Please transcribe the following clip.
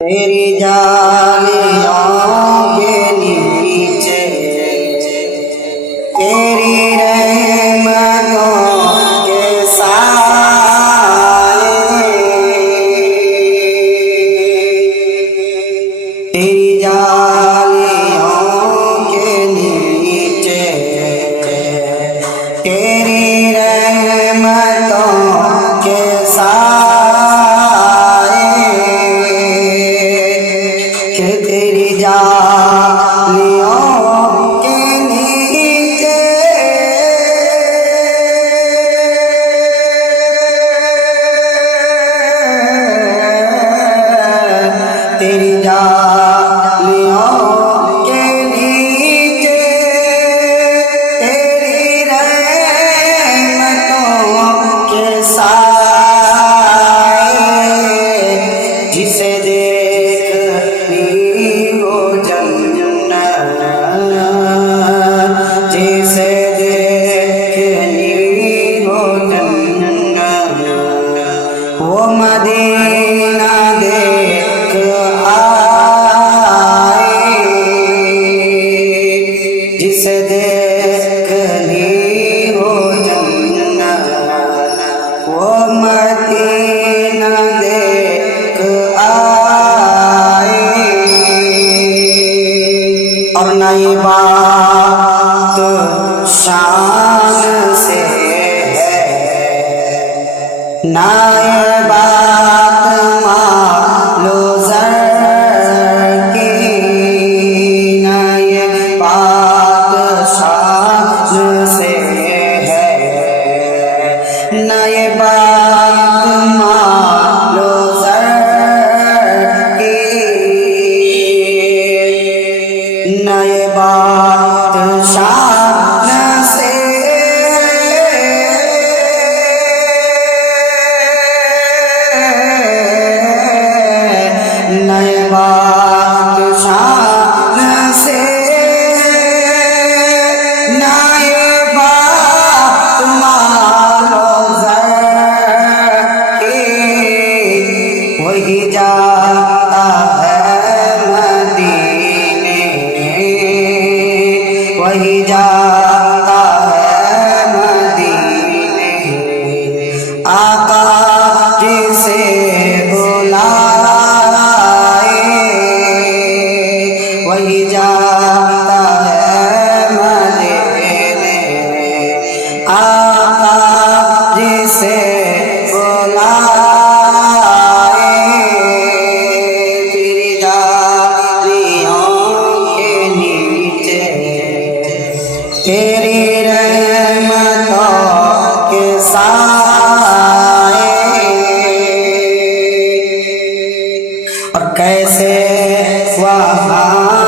तेरी जालियों के नीचे तेरी रहमतों के साए, तेरी जालियों के नीचे तेरी रहमतों के तेरी जालियों के नीचे तेरी जालियों के नीचे तेरी रहमतों के साए, जिसे जिसे देखनी हो जन्नत वो मदीना देख आए, जिसे देखनी हो जन्नत वो मदीना देख आए। और नई बात शान से है, नई बात मालो ज़र की, नई बात शान से है, नई बात मालो ज़र की, नई बात शान से नई बात शान से, नई बात मालो ज़र की, वही जाता है मदीने, वही जाता है मदीने, आका जिसे बुलाए, वही जाता है मदीने, आका जिसे बुलाए। तेरी जालियों के नीचे तेरी रहमतों के साए, और कैसे वहाँ